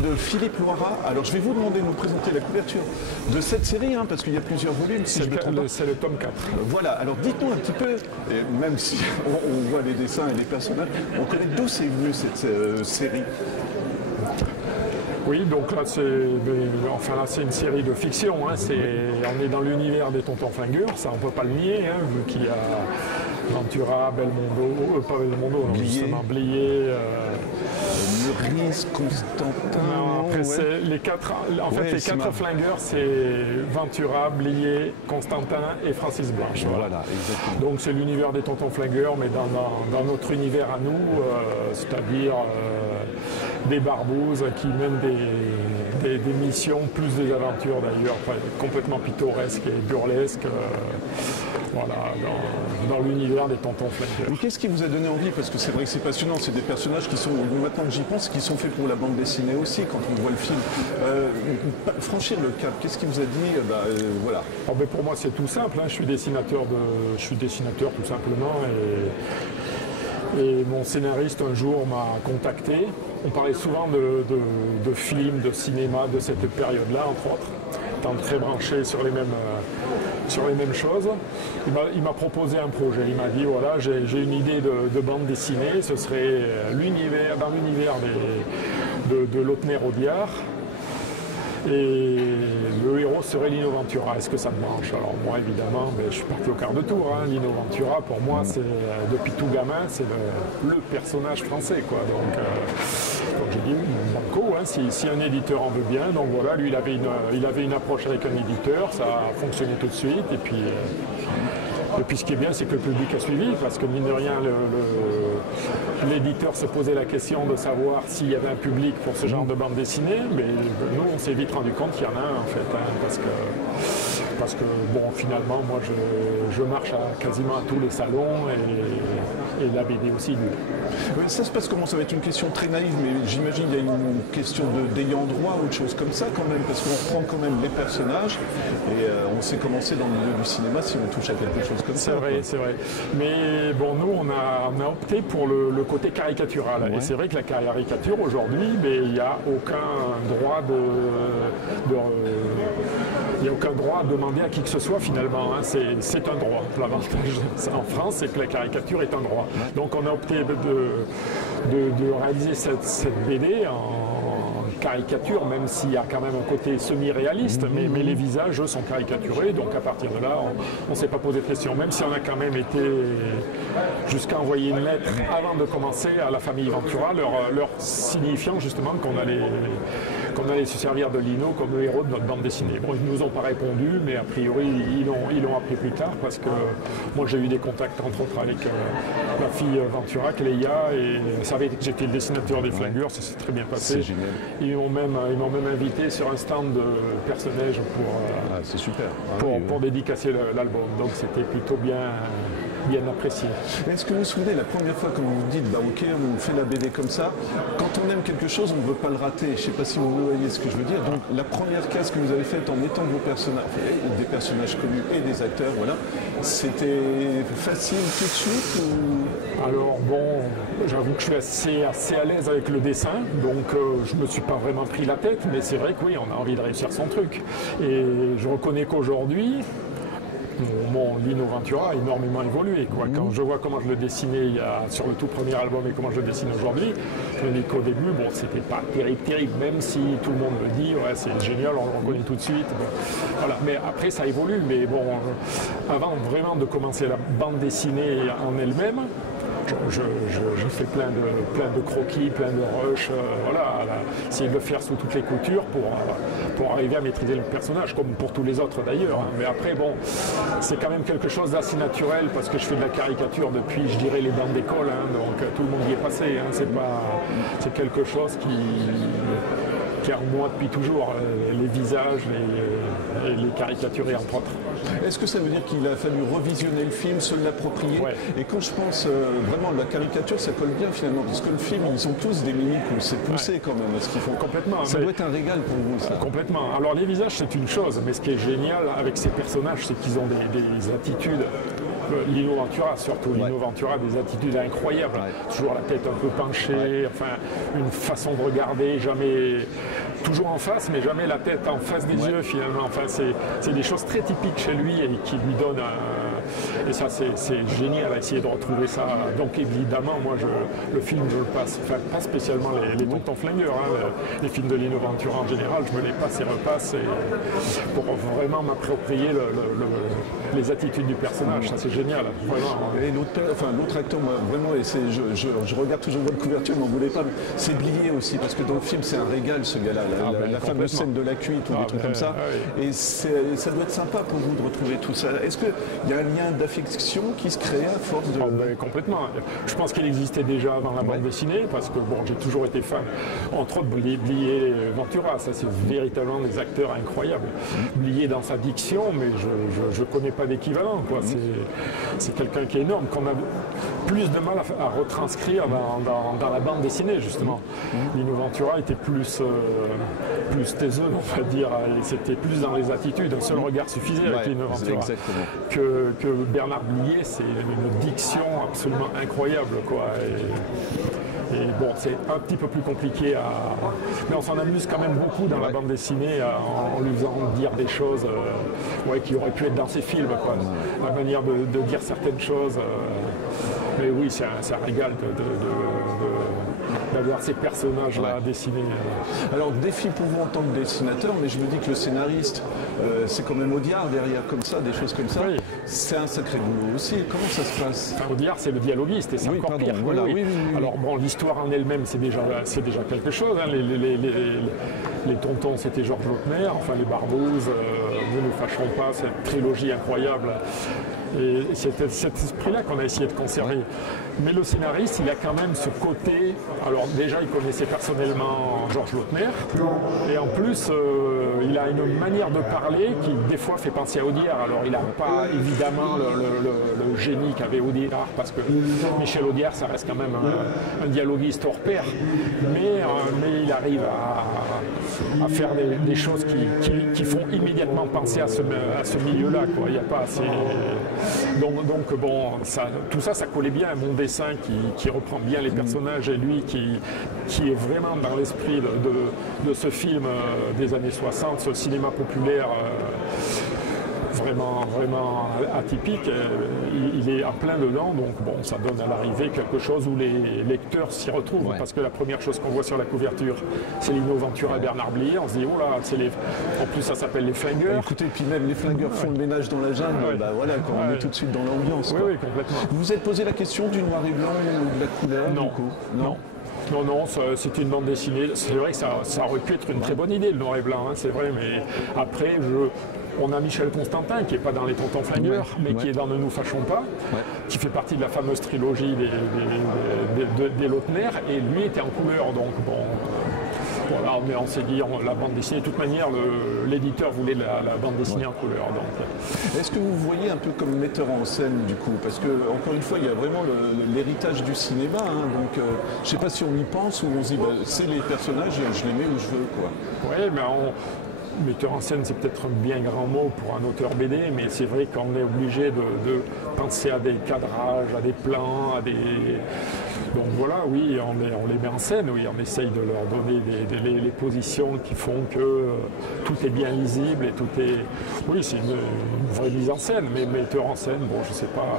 de Philippe Loirat. Alors je vais vous demander de nous présenter la couverture de cette série, hein, parce qu'il y a plusieurs volumes, si je me trompe pas. C'est le tome 4. Voilà, alors dites-nous un petit peu, et même si on voit les dessins et les personnages, on connaît d'où c'est venu cette série. Oui, donc là c'est une série de fiction. Hein, on est dans l'univers des Tontons Flingueurs, ça on peut pas le nier, hein, vu qu'il y a Ventura, Belmondo, pas Belmondo, non, justement Blier. Meurice, Constantin. Non, après c'est les quatre. En fait, les quatre flingueurs, c'est Ventura, Blier, Constantin et Francis Blanche. Voilà, exactement. Donc c'est l'univers des Tontons Flingueurs, mais dans notre univers à nous, c'est-à-dire des barbouzes qui mènent des missions, plus des aventures d'ailleurs, complètement pittoresques et burlesques. Voilà, dans l'univers des Tontons Flingueurs. Mais qu'est-ce qui vous a donné envie? Parce que c'est vrai que c'est passionnant, c'est des personnages qui sont, maintenant que j'y pense, qui sont faits pour la bande dessinée aussi, quand on voit le film. Franchir le cap, qu'est-ce qui vous a dit voilà. Oh, ben pour moi c'est tout simple, hein. Je suis dessinateur tout simplement, et mon scénariste un jour m'a contacté. On parlait souvent de films, de cinéma, de cette période-là, entre autres, étant très branché sur les mêmes choses. Il m'a proposé un projet. Il m'a dit voilà, j'ai une idée de bande dessinée. Ce serait dans l'univers de Lautner-Audiard. Et le héros serait Lino Ventura. Est-ce que ça me branche? Alors moi évidemment, je suis parti au quart de tour. Hein. Lino Ventura, pour moi, c'est depuis tout gamin, c'est le personnage français, quoi. Donc j'ai dit banco, hein, si un éditeur en veut bien. Donc voilà, lui il avait une approche avec un éditeur, ça a fonctionné tout de suite. Et puis ce qui est bien, c'est que le public a suivi, parce que mine de rien, l'éditeur se posait la question de savoir s'il y avait un public pour ce genre de bande dessinée, mais nous, on s'est vite rendu compte qu'il y en a un, en fait, hein, parce que bon, finalement, moi, je marche quasiment à tous les salons, et la BD aussi. Ça se passe comment? Ça va être une question très naïve, mais j'imagine qu'il y a une question d'ayant droit ou de choses comme ça quand même, parce qu'on reprend quand même les personnages, et on sait commencer dans le milieu du cinéma si on touche à quelque chose comme ça. C'est vrai. Mais bon, nous, on a opté pour le côté caricatural. Ouais. Et c'est vrai que la caricature, aujourd'hui, il n'y a aucun droit il n'y a aucun droit à demander à qui que ce soit finalement, hein. C'est un droit. L'avantage en France, c'est que la caricature est un droit. Donc on a opté de réaliser cette BD en caricature, même s'il y a quand même un côté semi-réaliste, mais les visages, eux, sont caricaturés, donc à partir de là, on ne s'est pas posé de questions, même si on a quand même été jusqu'à envoyer une lettre avant de commencer à la famille Ventura, leur signifiant justement qu'on allait se servir de Lino comme le héros de notre bande dessinée. Bon, ils ne nous ont pas répondu, mais a priori, ils l'ont appris plus tard, parce que moi, j'ai eu des contacts, entre autres, avec ma fille Ventura, Cléa, et ils savaient que j'étais le dessinateur des Flingueurs, ça s'est très bien passé. C'est génial. Ils m'ont même invité sur un stand de personnages c'est super. Pour dédicacer l'album. Donc c'était plutôt bien apprécié. Est-ce que vous vous souvenez la première fois quand vous vous dites ok, on fait la BD comme ça, quand on aime quelque chose, on ne veut pas le rater? Je ne sais pas si vous voyez ce que je veux dire. Donc la première case que vous avez faite en mettant vos personnages, des personnages connus et des acteurs, voilà, c'était facile tout de suite ou... Alors bon, j'avoue que je suis assez à l'aise avec le dessin, donc je ne me suis pas vraiment pris la tête, mais c'est vrai que oui, on a envie de réussir son truc. Et je reconnais qu'aujourd'hui, mon Lino Ventura a énormément évolué, quoi. Quand je vois comment je le dessinais sur le tout premier album et comment je le dessine aujourd'hui, je me dis qu'au début, bon, c'était pas terrible, même si tout le monde me dit, ouais, c'est génial, on le reconnaît tout de suite. Bon, voilà. Mais après, ça évolue. Mais bon, avant vraiment de commencer la bande dessinée en elle-même, je fais plein de croquis, plein de rushs, essayer de le faire sous toutes les coutures pour arriver à maîtriser le personnage, comme pour tous les autres d'ailleurs. Mais après, bon, c'est quand même quelque chose d'assez naturel, parce que je fais de la caricature depuis, je dirais, les bancs d'école, hein, donc tout le monde y est passé. Hein, c'est quelque chose qui est en moi depuis toujours, les visages, les caricaturer entre autres. Est-ce que ça veut dire qu'il a fallu revisionner le film, se l'approprier? Ouais. Et quand je pense vraiment la caricature, ça colle bien finalement, parce que le film, ils ont tous des mimiques où c'est poussé quand même à ce qu'ils font. Complètement. Ça doit être un régal pour vous, ça. Complètement. Alors les visages, c'est une chose, mais ce qui est génial avec ces personnages, c'est qu'ils ont des attitudes Lino Ventura, surtout. Ouais. Lino Ventura a des attitudes incroyables. Ouais. Toujours la tête un peu penchée, enfin, une façon de regarder, jamais. Toujours en face, mais jamais la tête en face des yeux, finalement. Enfin, c'est des choses très typiques chez lui et qui lui donnent un. Et ça, c'est génial à essayer de retrouver ça. Donc, évidemment, moi, le film, je le passe. Enfin, pas spécialement les Tontons Flingueurs, hein, les films de Lino Ventura en général, je me les passe et repasse pour vraiment m'approprier les attitudes du personnage. Ça, c'est génial, vraiment. Et l'autre acteur, moi, vraiment, et je regarde toujours votre couverture, m'en voulez pas, c'est Blier aussi, parce que dans le film, c'est un régal, ce gars-là. La fameuse scène de la cuite ou des trucs comme ça. Et ça doit être sympa pour vous de retrouver tout ça. Est-ce qu'il y a un lien d'affection qui se crée à force de... Complètement. Je pense qu'il existait déjà avant la bande dessinée, parce que bon, j'ai toujours été fan, entre autres, Blier et Ventura. Ça, c'est véritablement des acteurs incroyables. Blier dans sa diction, mais je ne connais pas d'équivalent. C'est quelqu'un qui est énorme, qu'on a plus de mal à retranscrire dans la bande dessinée, justement. Lino Ventura était plus taiseux, on va dire, et c'était plus dans les attitudes. Un seul regard suffisait avec Lino Ventura. Que Bernard Blier, c'est une diction absolument incroyable, quoi. Et bon, c'est un petit peu plus compliqué mais on s'en amuse quand même beaucoup dans la bande dessinée en lui faisant dire des choses qui auraient pu être dans ses films, quoi. La manière de dire certaines choses. Mais oui, c'est un régal d'avoir ces personnages-là dessinés. Alors, défi pour vous en tant que dessinateur, mais je me dis que le scénariste, c'est quand même Audiard derrière, comme ça, des choses comme ça. Oui. C'est un sacré boulot aussi. Comment ça se passe? Audiard, c'est le dialoguiste, et c'est encore pire. Voilà, oui. Alors, bon, l'histoire en elle-même, c'est déjà quelque chose. Hein. Les tontons, c'était Georges Lautner, enfin, les Barbouzes, Ne nous fâcherons pas, cette trilogie incroyable. Et c'est cet esprit-là qu'on a essayé de conserver. Mais le scénariste, il a quand même ce côté... Alors déjà, il connaissait personnellement Georges Lautner. Et en plus, il a une manière de parler qui, des fois, fait penser à Audiard. Alors, il n'a pas, évidemment, le génie qu'avait Audiard, parce que Michel Audiard, ça reste quand même un dialoguiste hors pair. Mais il arrive à faire des choses qui font immédiatement penser à ce milieu-là. Il n'y a pas assez... Donc bon, tout ça collait bien à mon dessin qui reprend bien les personnages et lui qui est vraiment dans l'esprit de ce film des années 60, ce cinéma populaire vraiment atypique. Il est en plein dedans, donc bon, ça donne à l'arrivée quelque chose où les lecteurs s'y retrouvent, parce que la première chose qu'on voit sur la couverture, c'est Lino Ventura et Bernard Blier. On se dit, oh là, en plus ça s'appelle les Flingueurs. Écoutez, puis même les Flingueurs font le ménage dans la jungle, voilà, quand on est tout de suite dans l'ambiance. Oui, complètement. Vous vous êtes posé la question du noir et blanc ou de la couleur? Non, du coup non, c'était une bande dessinée. C'est vrai que ça aurait pu être une très bonne idée, le noir et blanc, hein, c'est vrai, mais après, on a Michel Constantin, qui n'est pas dans les Tontons Flingueurs, mais qui est dans Ne nous fâchons pas, qui fait partie de la fameuse trilogie des Lautner, et lui était en couleur, donc bon... Voilà, mais on s'est dit, la bande dessinée, de toute manière, l'éditeur voulait la bande dessinée en couleur. Est-ce que vous voyez un peu comme metteur en scène, du coup? Parce que, encore une fois, il y a vraiment l'héritage du cinéma. Hein, donc, je ne sais pas si on y pense ou on se dit, c'est les personnages, je les mets où je veux, quoi. Oui, mais metteur en scène, c'est peut-être un bien grand mot pour un auteur BD, mais c'est vrai qu'on est obligé de penser à des cadrages, à des plans, à des... Donc voilà, oui, on les met en scène, oui, on essaye de leur donner les positions qui font que tout est bien lisible et tout est... Oui, c'est une vraie mise en scène, mais metteur en scène, bon, je sais pas,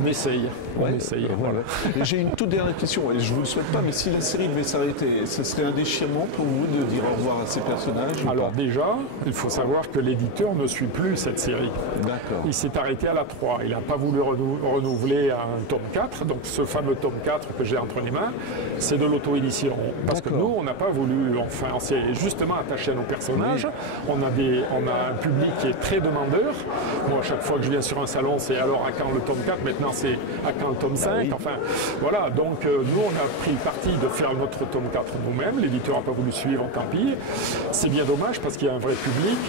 on essaye. Voilà. J'ai une toute dernière question, et je ne vous le souhaite pas, mais si la série devait s'arrêter, ce serait un déchirement pour vous de dire au revoir à ces personnages? Alors déjà, il faut savoir que l'éditeur ne suit plus cette série. D'accord. Il s'est arrêté à la 3. Il n'a pas voulu renouveler un tome 4. Donc ce fameux tome 4 que j'ai entre les mains, c'est de l'auto-édition. Parce que nous, on n'a pas voulu, enfin, on s'est justement attaché à nos personnages. Oui. On a un public qui est très demandeur. Moi, à chaque fois que je viens sur un salon, c'est alors à quand le tome 4? Maintenant, c'est à quand le tome 5? Oui. Enfin, voilà. Donc nous, on a pris le parti de faire notre tome 4 nous-mêmes. L'éditeur n'a pas voulu suivre, tant pis. C'est bien dommage parce qu'il y a un vrai public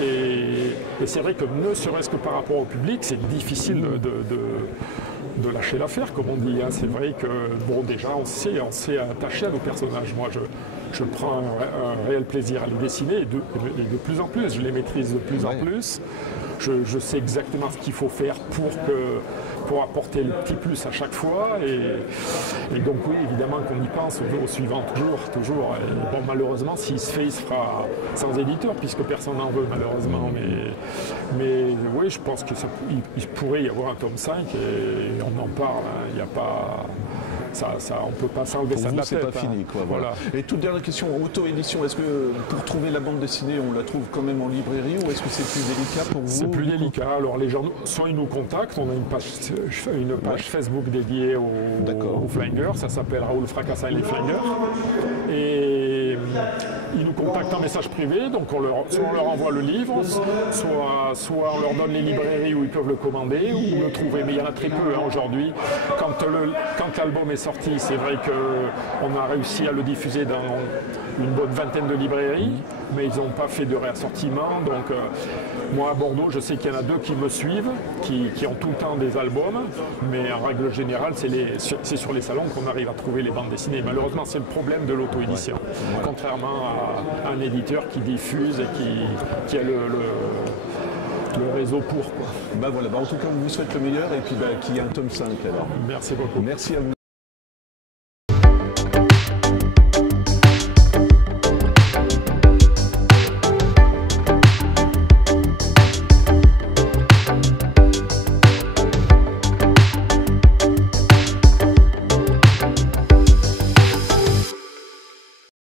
et c'est vrai que ne serait-ce que par rapport au public, c'est difficile de lâcher l'affaire, comme on dit. Hein. C'est vrai que, bon, déjà, on s'est attaché à nos personnages. Moi, je prends un réel plaisir à les dessiner et de plus en plus. Je les maîtrise de plus en plus. je sais exactement ce qu'il faut faire pour apporter le petit plus à chaque fois. Et donc oui, évidemment qu'on y pense au suivant toujours. Et bon, malheureusement, s'il se fait, il se fera sans éditeur, puisque personne n'en veut malheureusement. Mais oui, je pense qu'il pourrait y avoir un tome 5 et on en parle. Hein. Il n'y a pas... on ne peut pas s'enlever ça de la tête. C'est pas fini, quoi. Voilà. Et toute dernière question, auto-édition, est-ce que pour trouver la bande dessinée, on la trouve quand même en librairie ou est-ce que c'est plus délicat pour vous? C'est plus délicat. Alors les gens, soit ils nous contactent, on a une page Facebook dédiée aux flingueurs, ça s'appelle Raoul Fracassin et les flingueurs. Et ils nous contactent en message privé, donc soit on leur envoie le livre, soit on leur donne les librairies où ils peuvent le commander ou le trouver. Mais il y en a très peu hein, aujourd'hui. Quand l'album est sorti, c'est vrai qu'on a réussi à le diffuser dans une bonne vingtaine de librairies, mais ils n'ont pas fait de réassortiment. Donc moi à Bordeaux, je sais qu'il y en a 2 qui me suivent, qui ont tout le temps des albums, mais en règle générale, c'est sur les salons qu'on arrive à trouver les bandes dessinées. Malheureusement, c'est le problème de l'auto-édition, contrairement à un éditeur qui diffuse et qui a le réseau pour. Voilà, en tout cas, on vous souhaite le meilleur et puis qu'il y ait un tome 5 alors. Merci beaucoup. Merci à vous.